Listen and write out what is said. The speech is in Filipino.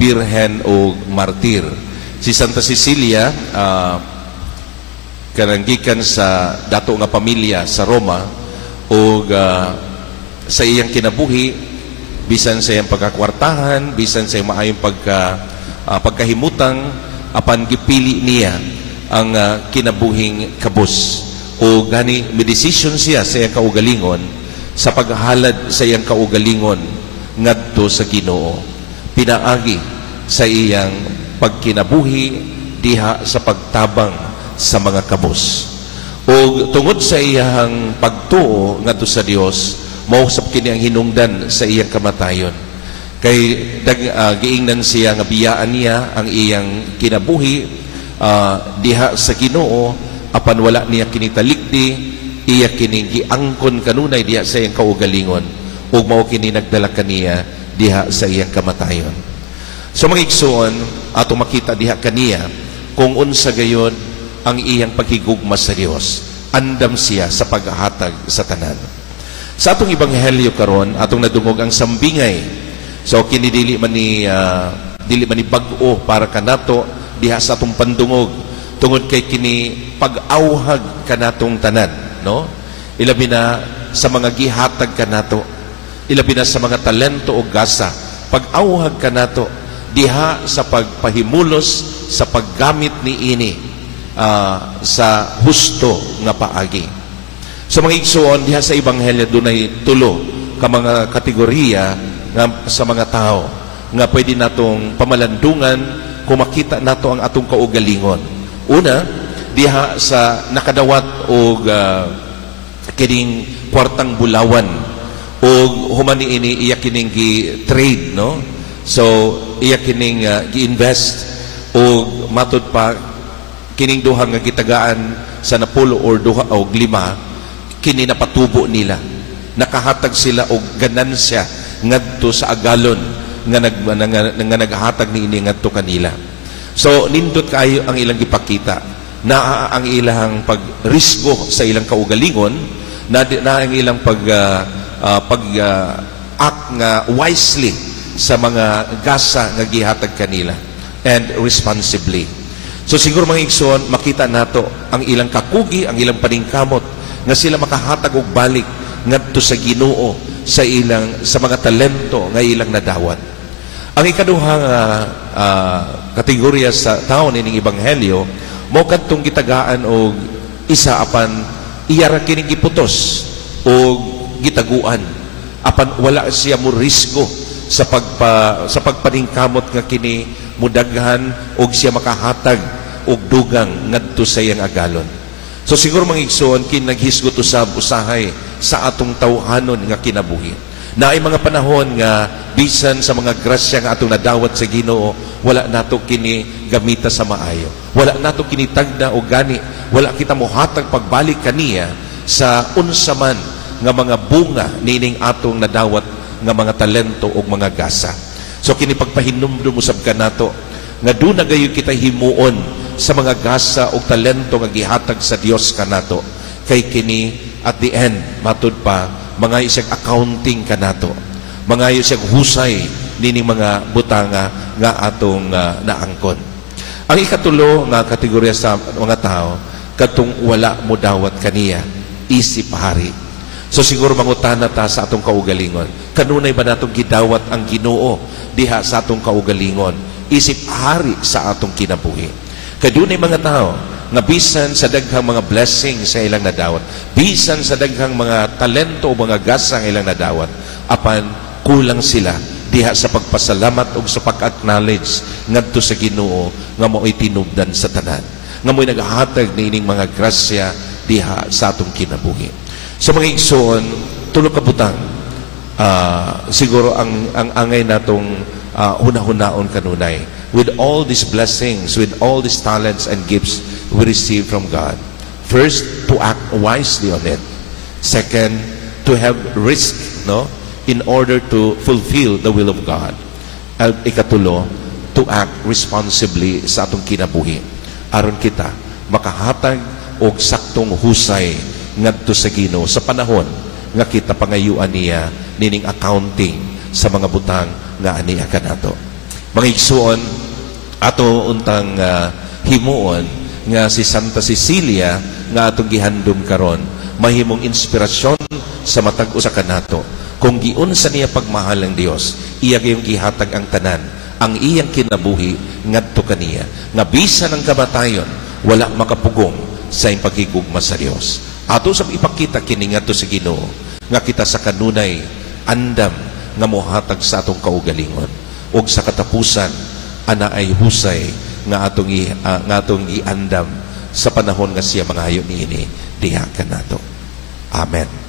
Birhen o martir. Si Santa Cecilia kananggikan sa dato nga pamilya sa Roma o sa iyang kinabuhi, bisan sa iyang pagkakwartahan, bisan sa iyang maayong pagkahimutang, apan gipili niya ang kinabuhing kabus o gani medesisyon siya sa iyang kaugalingon sa paghalad sa iyang kaugalingon ngadto sa Ginoo. Pinaagi sa iyang pagkinabuhi diha sa pagtabang sa mga kabus. O tungod sa iyang pagtuo ngadto sa Dios, mao sab kini ang hinungdan sa iyang kamatayon. Kay giingnan siya nga biyaan niya ang iyang kinabuhi diha sa Ginoo, apan wala niya kinitalikdi, iya kini giangkon kanunay diha sa iyang kaugalingon, ug mao kini nagdala kaniya diha sa iyang kamatayon. So mga igsoon, ato makita diha kaniya kung unsa gayon ang iyang paghigugma sa Dios. Andam siya sa paghatag sa tanan. Sa atong ebanghelyo karon, atong nadungog ang sambingay. So kini dili man ni bag-o para kanato diha sa atong pandungog tungod kay kini pag-awhag kanatong tanan, no? Ilabi na sa mga gihatag kanato, ilabi na sa mga talento o gasa, pag-awhag kanato diha sa pagpahimulos sa paggamit ni ini sa husto nga paagi. So mga igsoon, diha sa ebanghelyo dunay tulo ka mga kategorya nga sa mga tao nga pwede natong pamalandungan kung makita nato ang atong kaugalingon. Una, diha sa nakadawat og kining kwartang bulawan o humani ini iya kining gi-trade, no? So iya kining gi-invest o matud pa kining duha nga gitagaan sa napulo or duha o lima, kini napatubo nila, nakahatag sila og ganansya ngadto sa agalon nga naghatag ni ini ngadto kanila. So nindot kayo ang ilang gipakita na ang ilang pagrisgo sa ilang kaugalingon, na ang ilang act nga wisely sa mga gasa nga gihatag kanila and responsibly. So siguro mga igsoon, makita nato ang ilang kakugi, ang ilang paningkamot nga sila makahatag og balik ngadto sa Ginoo sa mga talento nga ilang nadawat. Ang ikaduha nga kategorya sa tawo nining ebanghelyo, mao kadtong gitagaan og isa apan iyara kining giputos o gitaguan, apan wala siya mo risgo sa pagpaningkamot nga kini mudaghan og siya makahatag og dugang ngadto sa iyang agalon. So siguro mga igsoon, kin naghisgot usab usahay sa atong tawhanon nga kinabuhi. Naay mga panahon nga bisan sa mga grasya nga atong nadawat sa Ginoo, wala nato kini gamita sa maayo, wala nato kini tagda o gani, wala kita mohatag pagbalik kaniya sa unsa man nga mga bunga nining atong nadawat nga mga talento o mga gasa. So kini pagpahinumdum usab kanato nga duna gayon kita himuon sa mga gasa o talento nga gihatag sa Dios kanato, kay kini at the end matud pa mga isang accounting kanato, mga isang husay nining mga butanga nga atong naangkon. Ang ikatulo nga kategorya sa mga tao, katong wala mo dawat kaniya, isip hari. So siguro mangutana ta sa atong kaugalingon, kanunay ba natong gidawat ang Ginoo diha sa atong kaugalingon, isip hari sa atong kinabuhi? Kadunay mga tao nga bisan sa daghang mga blessings sa ilang nadawat, bisan sa daghang mga talento o mga gasa nga ilang nadawat, apan kulang sila diha sa pagpasalamat o sa pag-acknowledge ngadto sa Ginoo nga mao'y tinubdan sa tanan, nga mo'y naghatag niining mga grasya diha sa atong kinabuhi. Sa mga igsoon, tulo ka butang, siguro ang angay natong hunahunahon kanunay, with all these blessings, with all these talents and gifts we receive from God. First, to act wisely on it. Second, to have risk, no, in order to fulfill the will of God. At ikatulo, to act responsibly sa atong kinabuhi, aron kita makahatag og saktong husay ngadto sa Ginoo sa panahon nga kita pangayuan niya nining accounting sa mga butang nga aniya kanato. Mga igsuon, ato untang himuon nga si Santa Cecilia nga atong gihandom karon mahimong inspirasyon sa matag usa kanato. Kung giunsa niya pagmahal ng Dios, iya gayong gihatag ang tanan, ang iyang kinabuhi ngadto kaniya, nga bisan ng kamatayon wala makapugong sa iyang paghigugma sa Dios. Ato sa ipakita kini ngadto sa Ginoo nga kita sa kanunay andam nga mohatag sa atong kaugalingon, ug sa katapusan ana ay husay nga atong giandam sa panahon nga siya mangayo niini diha kanato. Amen.